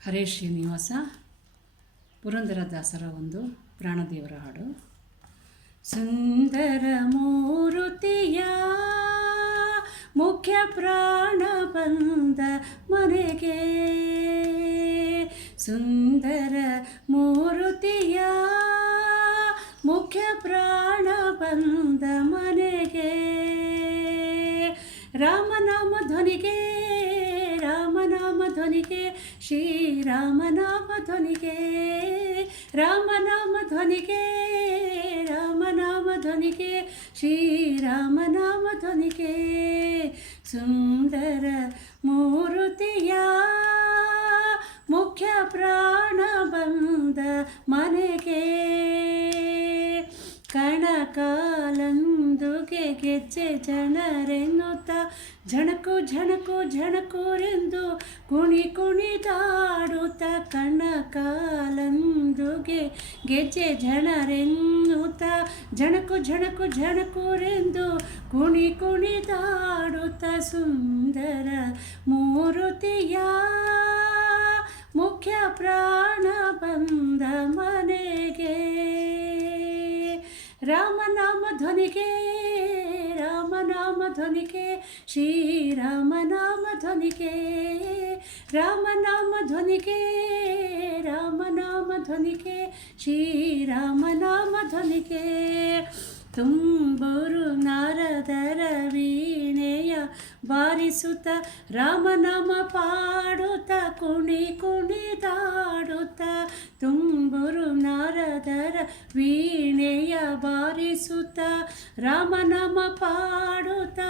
ಹರೇ ಶ್ರೀನಿವಾಸ ಪುರಂದರದಾಸರ ಒಂದು ಪ್ರಾಣದೇವರ ಹಾಡು. ಸುಂದರ ಮೂರುತಿಯ ಮುಖ್ಯ ಪ್ರಾಣ ಬಂದ ಮನೆಗೆ, ಸುಂದರ ಮೂರುತಿಯ ಮುಖ್ಯ ಪ್ರಾಣ ಬಂದ ಮನೆಗೆ, ರಾಮನಾಮ ಧ್ವನಿಗೆ ರಾಮನಾಮ ಧ್ವನಿಗೆ ಶ್ರೀರಾಮನಾಮ ಧ್ವನಿಗೆ, ರಾಮನಾಮ ಧ್ವನಿಗೆ ರಾಮನಾಮ ಧ್ವನಿಗೆ ಶ್ರೀರಾಮನಾಮ ಧ್ವನಿಗೆ, ಸುಂದರ ಮೂರುತಿಯ ಮುಖ್ಯ ಪ್ರಾಣ ಬಂದ ಮನೆಗೆ, ಕಣಕಾಲಂದುಗೆ ಗೆಜ್ಜೆ ಜನರೆನ್ನುತ್ತ ಝಣಕು ಝಣಕು ಝಣಕುರೆಂದು ಕುಣಿ ಕುಣಿದಾಡುತ್ತ, ಕಣಕಾಲಂದುಗೆ ಗೆಜ್ಜೆ ಜನರೆನ್ನುತ್ತ ಝಣಕು ಝಣಕು ಝಣಕುರೆಂದು ಕುಣಿ ಕುಣಿದಾಡುತ್ತ, ಸುಂದರ ಮೂರುತಿಯ ಮುಖ್ಯ ಪ್ರಾಣ ಬಂದ ಮನೆಗೆ, ರಾಮನಾಮ ಧ್ವನಿಗೆ ರಾಮನಾಮ ಧ್ವನಿಗೆ ಶ್ರೀರಾಮನಾಮ ಧ್ವನಿಗೆ, ರಾಮನಾಮ ಧ್ವನಿಗೆ ರಾಮನಾಮ ಧ್ವನಿಗೆ ಶ್ರೀರಾಮನಾಮ ಧ್ವನಿಗೆ, ತುಂಬೂರು ನಾರದರ ವೀಣೆಯ ಬಾರಿಸುತ್ತ ರಾಮನಾಮ ಪಾಡುತ್ತ ಕುಣಿ ಕುಣಿದಾಡುತ್ತ, ತುಂಬೂರು ನಾರದರ ವೀಣೆಯ ಬಾರಿಸುತ್ತ ರಾಮನಾಮ ಪಾಡುತ್ತ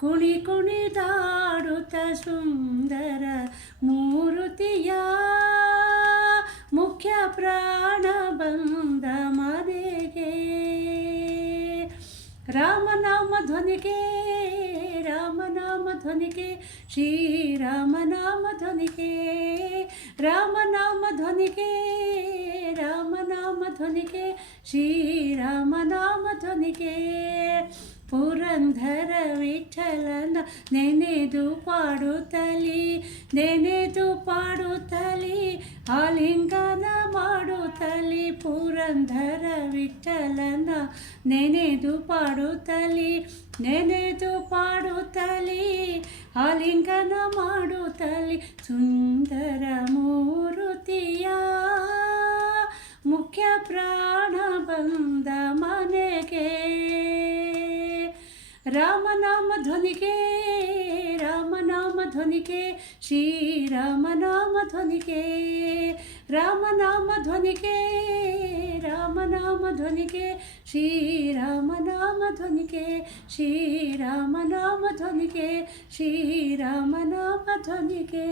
ಕುಣಿ ಕುಣಿದಾಡುತ್ತ, ಸುಂದರ ಮೂರುತಿಯ ಮುಖ್ಯ ಪ್ರಾಣ ಬಂದ ಮನೆಗೆ, ರಾಮನಾಮ ಧ್ವನಿಗೆ ರಾಮನಾಮ ಧ್ವನಿಗೆ ಶ್ರೀರಾಮನಾಮ ಧ್ವನಿಗೆ, ರಾಮನಾಮ ಧ್ವನಿಗೆ ರಾಮನಾಮ ಧ್ವನಿಗೆ ಶ್ರೀರಾಮನಾಮ ಧ್ವನಿಗೆ, ಪುರಂದರ ವಿಠಲನ ನೆನೆದು ಪಾಡುತ್ತಲಿ ನೆನೆದು ಪಾಡುತ್ತಲಿ ಆಲಿಂಗನ ಮಾಡುತ್ತಲಿ, ಪುರಂದರ ವಿಠಲನ ನೆನೆದು ಪಾಡುತ್ತಲಿ ನೆನೆದು ಪಾಡುತ್ತಲಿ ಆಲಿಂಗನ ಮಾಡುತ್ತಲಿ, ಸುಂದರ ಮೂರುತಿಯ ಮುಖ್ಯ ಪ್ರಾಣ ಬಂದ ಮನೆಗೆ, ರಾಮನಾಮ ಧ್ವನಿಗೆ ರಾಮನಾಮ ಧ್ವನಿಗೆ ಶ್ರೀರಾಮನಾಮ ಧ್ವನಿಗೆ, ರಾಮನಾಮ ಧ್ವನಿಗೆ ರಾಮನಾಮ ಧ್ವನಿಗೆ ಶ್ರೀರಾಮನಾಮ ಧ್ವನಿಗೆ, ಶ್ರೀರಾಮನಾಮ ಧ್ವನಿಗೆ ಶ್ರೀರಾಮನಾಮ ಧ್ವನಿಗೆ.